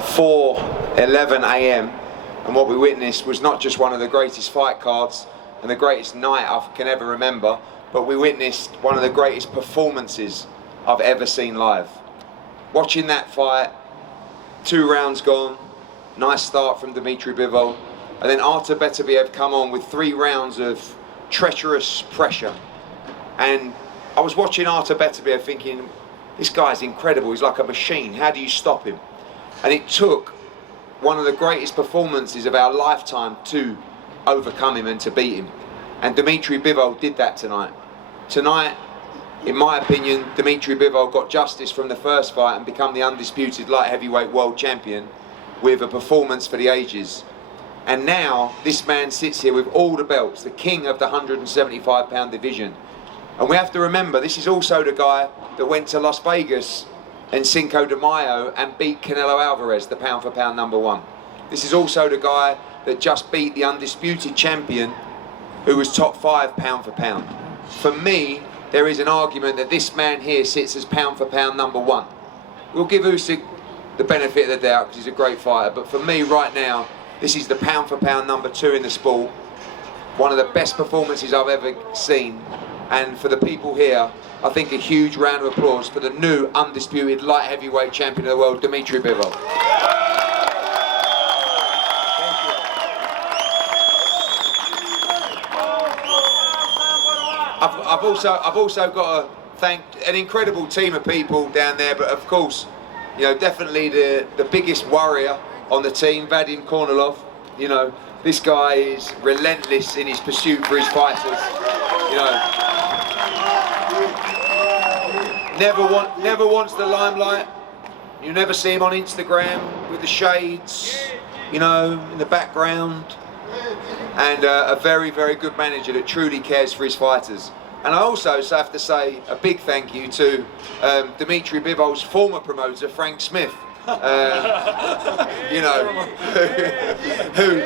4:11 a.m. and what we witnessed was not just one of the greatest fight cards and the greatest night I can ever remember, but we witnessed one of the greatest performances I've ever seen live. Watching that fight, 2 rounds gone, nice start from Dmitry Bivol, and then Artur Beterbiev come on with 3 rounds of treacherous pressure. And I was watching Artur Beterbiev thinking, this guy's incredible, he's like a machine, how do you stop him? And it took one of the greatest performances of our lifetime to overcome him and to beat him. And Dmitry Bivol did that tonight. Tonight, in my opinion, Dmitry Bivol got justice from the first fight and become the undisputed light heavyweight world champion with a performance for the ages. And now, this man sits here with all the belts, the king of the 175-pound division. And we have to remember, this is also the guy that went to Las Vegas and Cinco de Mayo and beat Canelo Alvarez, the pound-for-pound #1. This is also the guy that just beat the undisputed champion who was top 5 pound-for-pound. For me, there is an argument that this man here sits as pound-for-pound #1. We'll give Usyk the benefit of the doubt because he's a great fighter, but for me right now, this is the pound-for-pound #2 in the sport. One of the best performances I've ever seen. And for the people here, I think a huge round of applause for the new undisputed light heavyweight champion of the world, Dmitry Bivol. I've also got to thank an incredible team of people down there, but of course, you know, definitely the biggest warrior on the team, Vadim Kornilov. You know, this guy is relentless in his pursuit for his fighters. You know, never wants the limelight. You never see him on Instagram with the shades, you know, in the background. And a very, very good manager that truly cares for his fighters. And I also have to say a big thank you to Dmitry Bivol's former promoter, Frank Smith. You know, who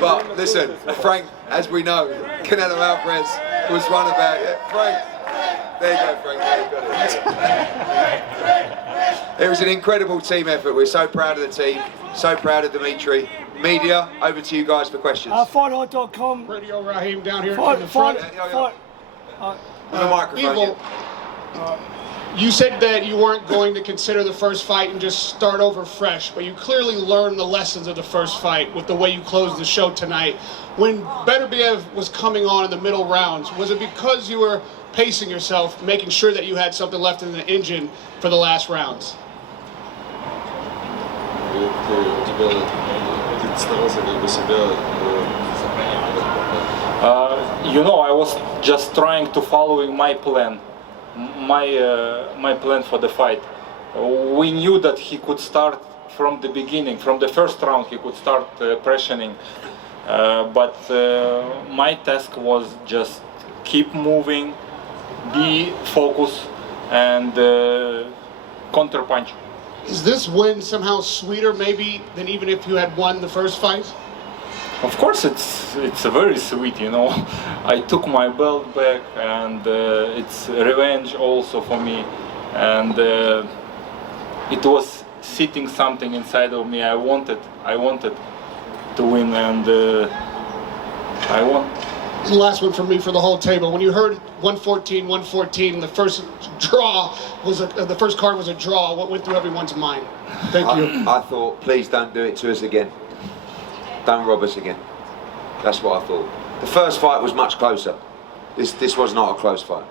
but listen, Frank, as we know, Canelo Alvarez was one of our... Frank, there you go, Frank, there you got it. It was an incredible team effort. We're so proud of the team, so proud of Dmitry. Media, over to you guys for questions. Fighthard.com. Radio Raheem down here in the front. The microphone. Bivol, you said that you weren't going to consider the first fight and just start over fresh, but you clearly learned the lessons of the first fight with the way you closed the show tonight. When Beterbiev was coming on in the middle rounds, was it because you were pacing yourself, making sure that you had something left in the engine for the last rounds? You know, I was just trying to following my plan, my plan for the fight. We knew that he could start from the beginning, from the first round he could start pressuring, but my task was just keep moving, be focused, and counter punch. Is this win somehow sweeter maybe than even if you had won the first fight? Of course it's very sweet, you know. I took my belt back, and it's revenge also for me, and it was sitting something inside of me. I wanted to win, and I won. And last one from me for the whole table. When you heard 114, the first draw was the first card was a draw. What went through everyone's mind? Thank you. I thought, please don't do it to us again. Don't rob us again. That's what I thought. The first fight was much closer. This was not a close fight.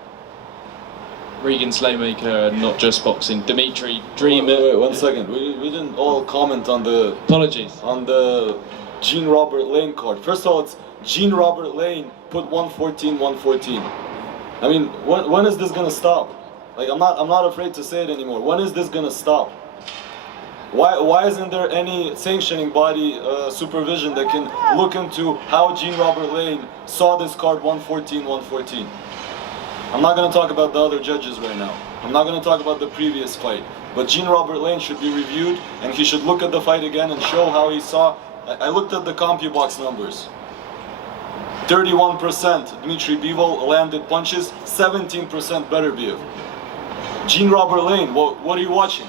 Regan Slaymaker, not just boxing. Dmitry, dreamer. Wait, 1 second. We didn't all comment on the... Apologies. On the Jean Robert Lane card. First of all, it's Jean Robert Lane put 114. I mean, when is this gonna stop? Like, I'm not afraid to say it anymore. When is this gonna stop? Why isn't there any sanctioning body supervision that can look into how Jean Robert Lane saw this card 114? I'm not gonna talk about the other judges right now. I'm not gonna talk about the previous fight. But Jean Robert Lane should be reviewed, and he should look at the fight again and show how he saw. I looked at the CompuBox numbers. 31% Dmitry Bivol landed punches, 17% Beterbiev. Gene Robert Lane, what are you watching?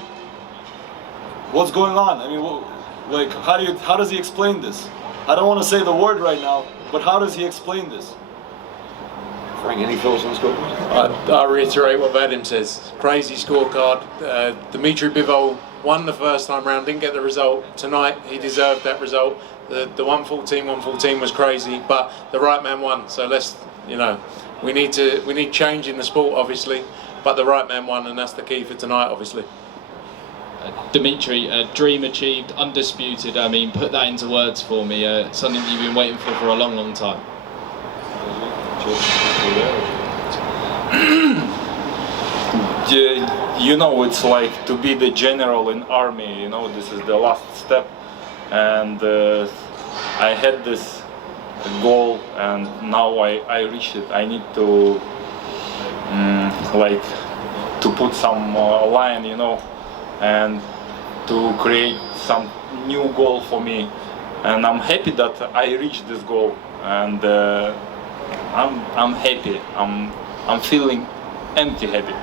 What's going on? I mean, like, how does he explain this? I don't want to say the word right now, but how does he explain this? Frank, any thoughts on the scorecard? I reiterate what Vadim says. Crazy scorecard. Dmitry Bivol won the first time round, didn't get the result. Tonight, he deserved that result. The 114 was crazy, but the right man won. So let's, we need change in the sport, obviously, but the right man won, and that's the key for tonight, obviously. Dmitry, dream achieved, undisputed. I mean, put that into words for me. Something you've been waiting for a long, long time. It's like to be the general in army. This is the last step, and I had this goal, and now I reached it. I need to to put some line, and to create some new goal for me. And I'm happy that I reached this goal, and I'm happy. I'm feeling empty happy.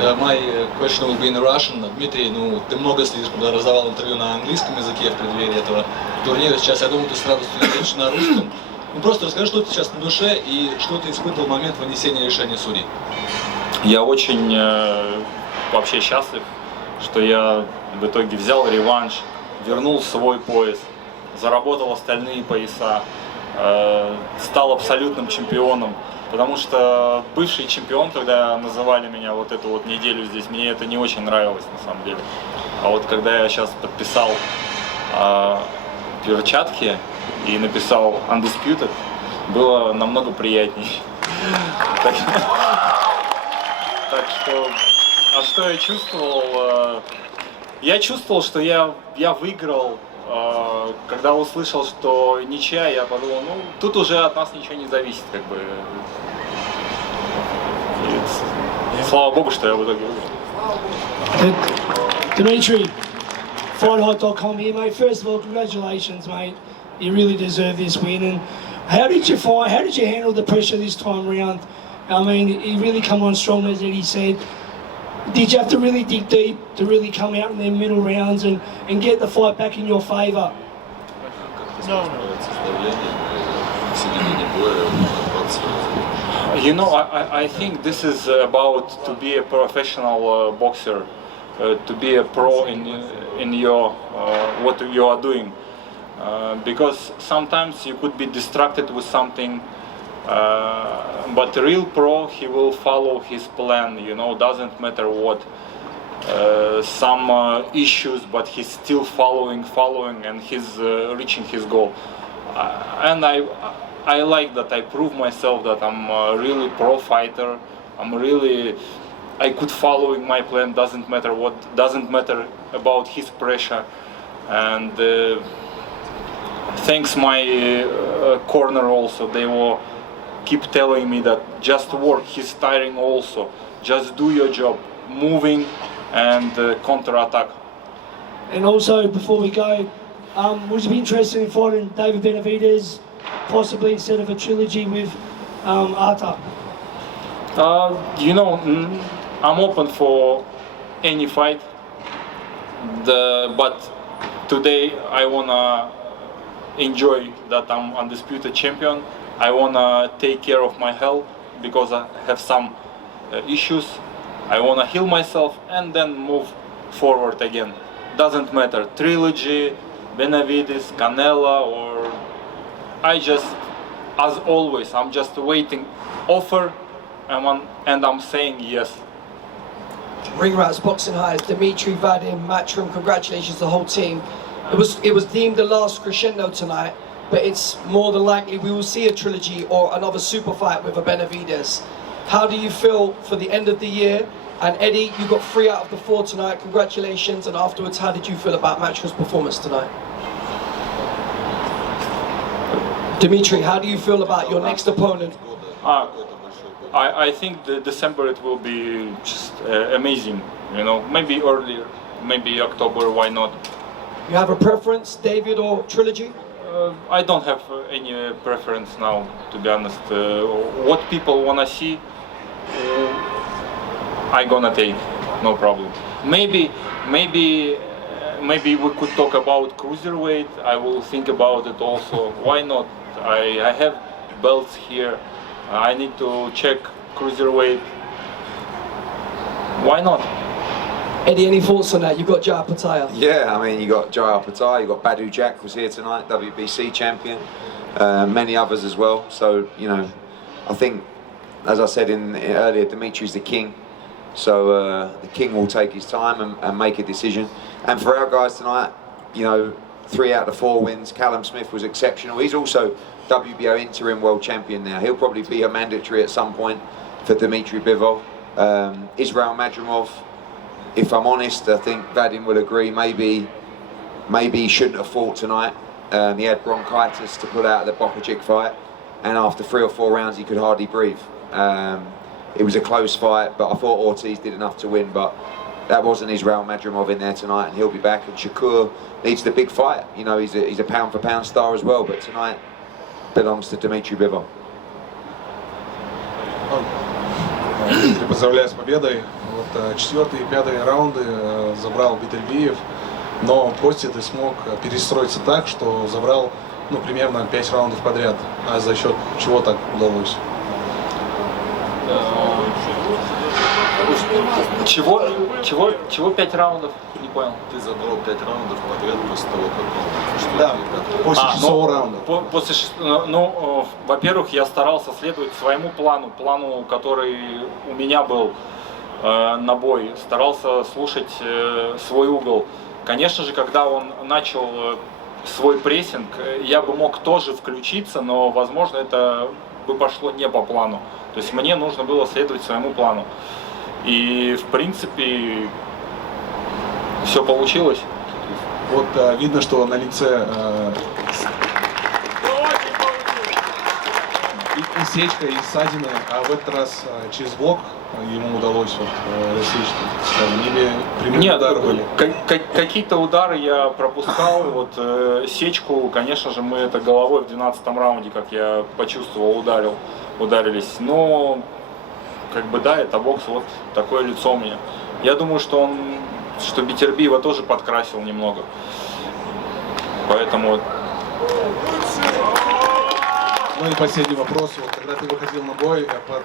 My question will be in Russian. Дмитрий, ты много слишком раздавал интервью на английском языке в преддверии этого турнира. Сейчас я думаю, ты с радостью речь на русском. Просто расскажи, что ты сейчас на душе и что ты испытывал в момент вынесения решения судей. Я очень вообще счастлив, что я в итоге взял реванш, вернул свой пояс, заработал остальные пояса, стал абсолютным чемпионом. Потому что бывший чемпион, когда называли меня вот эту вот неделю здесь, мне это не очень нравилось на самом деле. А вот когда я сейчас подписал перчатки и написал Undisputed, было намного приятней. Так что, а что я чувствовал? Я чувствовал, что я выиграл. Когда услышал, что ничья, я подумал, тут уже от нас ничего не зависит, как бы. И слава богу, что я в итоге выиграл. Dmitry, FightHot.com here, mate. First of all, congratulations, mate. You really deserve this win. And how did you handle the pressure this time round? I mean, he really come on strong, as Eddie said. Did you have to really dig deep to really come out in the middle rounds and get the fight back in your favour? I think this is about to be a professional boxer, to be a pro in your what you are doing, because sometimes you could be distracted with something. But the real pro, he will follow his plan, doesn't matter what, some issues, but he's still following, and he's reaching his goal. And I like that. I prove myself that I'm a really pro fighter. I could following my plan, doesn't matter what, doesn't matter about his pressure. And thanks my corner also, they were keep telling me that just work, he's tiring also, just do your job, moving and counter-attack. And also, before we go, would you be interested in fighting David Benavidez, possibly instead of a trilogy with Artur? I'm open for any fight, but today I wanna enjoy that I'm undisputed champion. I wanna take care of my health because I have some issues. I wanna heal myself and then move forward again. Doesn't matter, trilogy, Benavidez, Canelo, or as always, I'm just waiting offer, and I'm saying yes. Ring Rats Boxing Highs, Dmitry, Vadim, Matchroom, congratulations to the whole team. It was deemed the last crescendo tonight, but it's more than likely we will see a trilogy or another super fight with a Benavidez. How do you feel for the end of the year? And Eddie, you got 3 out of the 4 tonight, congratulations. And afterwards, how did you feel about Matchroom's performance tonight? Dmitry, how do you feel about your next opponent? I think the December it will be just amazing. Maybe earlier, maybe October. Why not? You have a preference, David or trilogy? I don't have any preference now, to be honest. What people wanna see, I gonna take, no problem. Maybe we could talk about cruiserweight. I will think about it also. Why not? I have belts here. I need to check cruiserweight. Why not? Eddie, any thoughts on that? You got Jai Pataya. Yeah, I mean, you got Jai Pataya, you got Badu Jack was here tonight, WBC champion, many others as well. So, you know, I think, as I said earlier, Dimitri's the king. So the king will take his time and make a decision. And for our guys tonight, you know, 3 out of 4 wins. Callum Smith was exceptional. He's also WBO interim world champion now. He'll probably be a mandatory at some point for Dmitry Bivol. Israel Madrimov, if I'm honest, I think Vadim will agree, maybe he shouldn't have fought tonight. He had bronchitis to pull out of the Bokajic fight, and after 3 or 4 rounds he could hardly breathe. It was a close fight, but I thought Ortiz did enough to win, but that wasn't Israel Madrimov in there tonight, and he'll be back. And Shakur needs the big fight. You know, he's a pound for pound star as well, but tonight belongs to Dmitry Bivol. Поздравляю с победой. Вот 4-й и 5-й раунды забрал Бетербиев, но после ты смог перестроиться так, что забрал, ну, примерно 5 раундов подряд. А за счет чего так удалось? Чего 5 раундов? Не понял. Ты забрал 5 раундов подряд после того, как... Да, после 6-го раунда. Ну, во-первых, я старался следовать своему плану, который у меня был на бой. Старался слушать свой угол. Конечно же, когда он начал свой прессинг, я бы мог тоже включиться, но, возможно, это бы пошло не по плану. То есть мне нужно было следовать своему плану. И, в принципе, все получилось. Вот видно, что на лице и сечка, и ссадины, а в этот раз через блок ему удалось рассечь. Или прямые удары были? Какие-то удары я пропускал. Вот сечку, конечно же, мы это головой в 12-м раунде, как я почувствовал, ударились. Но, как бы, да, это бокс, вот такое лицо у меня. Я думаю, что Бетербиева тоже подкрасил немного. Поэтому... Ну и последний вопрос. Вот, когда ты выходил на бой под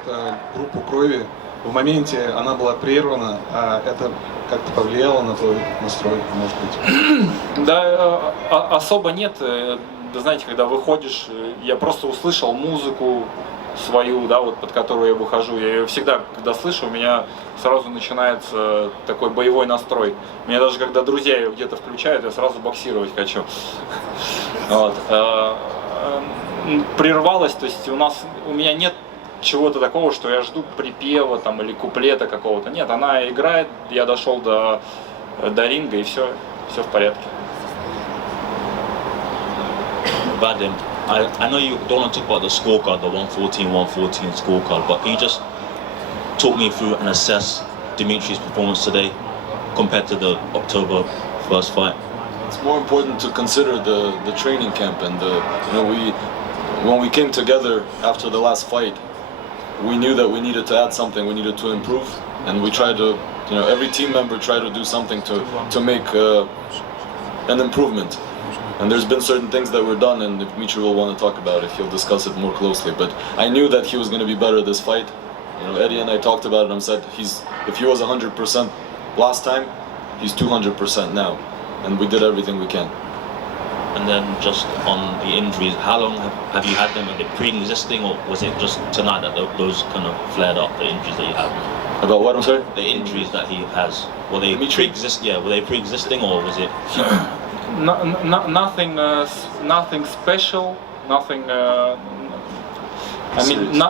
группу крови, в моменте она была прервана, а это как-то повлияло на твой настрой, может быть? Да, особо нет. Да, знаете, когда выходишь, я просто услышал музыку свою, да, вот под которую я выхожу. Я ее всегда, когда слышу, у меня сразу начинается такой боевой настрой. Мне даже когда друзья ее где-то включают, я сразу боксировать хочу. Вот. Прервалось, то есть у меня нет чего-то такого, что я жду припева там или куплета какого-то. Нет, она играет, я дошел до ринга и все в порядке. Vadim, I know you don't want to talk about the scorecard, the 114 scorecard, but can you just talk me through and assess Dimitri's performance today compared to the October 1st fight? It's more important to consider the training camp and when we came together after the last fight, we knew that we needed to add something, we needed to improve, and we tried to, every team member tried to do something to make an improvement. And there's been certain things that were done, and if Dmitry will want to talk about it, he'll discuss it more closely. But I knew that he was going to be better this fight. Eddie and I talked about it and said if he was 100% last time, he's 200% now. And we did everything we can. And then just on the injuries, how long have you had them? Are they pre-existing, or was it just tonight that those kind of flared up, the injuries that you have? About what, I'm sorry? The injuries that he has. Were they pre-existing, or was it... Nothing special, nothing.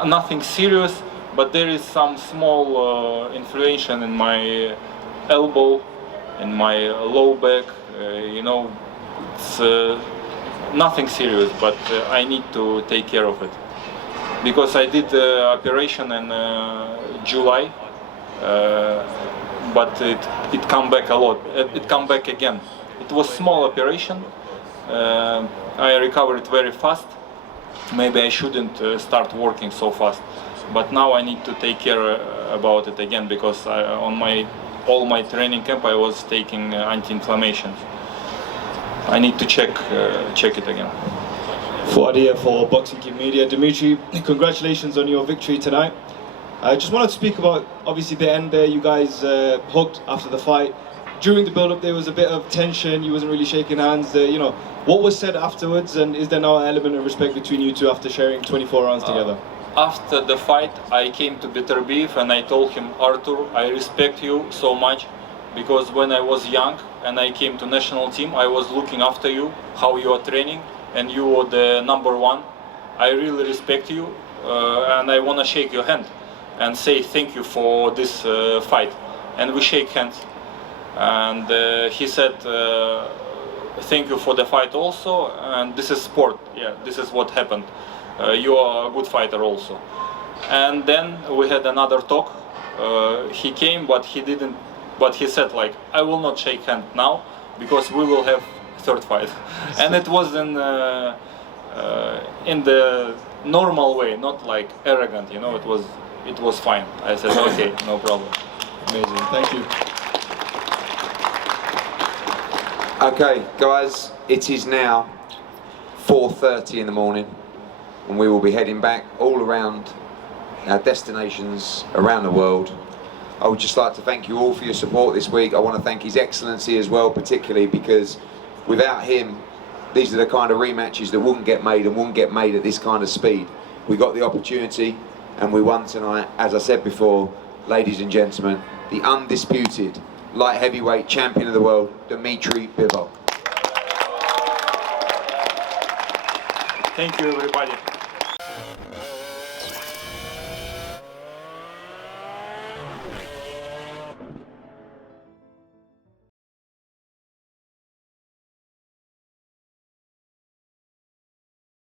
Nothing serious. But there is some small inflammation in my elbow, in my low back. It's nothing serious, but I need to take care of it because I did the operation in July, but it come back a lot. It come back again. It was small operation, I recovered very fast. Maybe I shouldn't start working so fast, but now I need to take care about it again, because on all my training camp I was taking anti-inflammations. I need to check it again. Fuad here for Boxing King Media. Dmitry, congratulations on your victory tonight. I just wanted to speak about, obviously, the end there. You guys hooked after the fight. During the build-up, there was a bit of tension. You wasn't really shaking hands. You know, what was said afterwards, and is there now an element of respect between you two after sharing 24 rounds together? After the fight, I came to Beterbiev and I told him, Artur, I respect you so much, because when I was young and I came to national team, I was looking after you, how you are training, and you were the #1. I really respect you, and I want to shake your hand and say thank you for this fight. And we shake hands. And he said, thank you for the fight also, and this is sport. Yeah, this is what happened. You are a good fighter also. And then we had another talk. He came, but he didn't. But he said, like, I will not shake hand now, because we will have third fight. And it was in the normal way, not like arrogant. You know, it was fine. I said, okay, no problem. Amazing. Thank you. Okay, guys, it is now 4:30 in the morning, and we will be heading back all around our destinations around the world. I would just like to thank you all for your support this week. I want to thank His Excellency as well, particularly because without him, these are the kind of rematches that wouldn't get made and wouldn't get made at this kind of speed. We got the opportunity and we won tonight. As I said before, ladies and gentlemen, the undisputed light heavyweight champion of the world, Dmitry Bivol. Thank you, everybody.